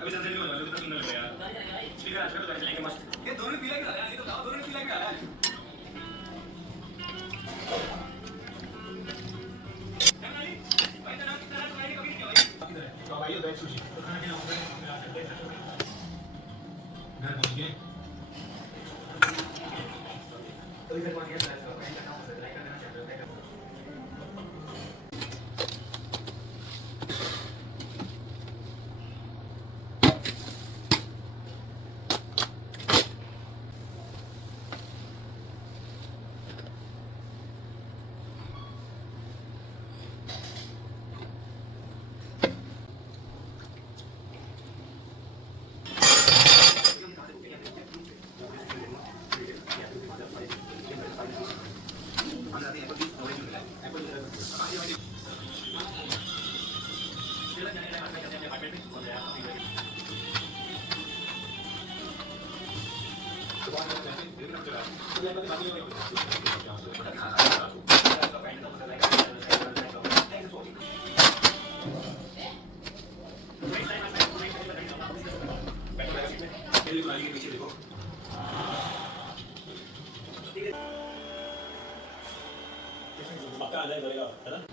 अभी सनसेट भी होने वाला है, कितना सुंदर लग रहा है यार। स्पीकर आजकल तो चलाएंगे मस्त। ये दोनों पीला क्यों आ रहा है? ये तो बताओ, दोनों पीला क्यों आ रहा है? भाई का नाम कितना है? तुम्हारी कभी नहीं किया भाई। किधर है? तो भाई वेज सुशी। तो खाना क्या होगा? घर पहुंच गए। तो इधर पहुंच गया, इसका फ्रेंड का नाम है, लाइक करना चाहते हो क्या? पीछे देखो। पक्का आ जाए करेगा, है ना?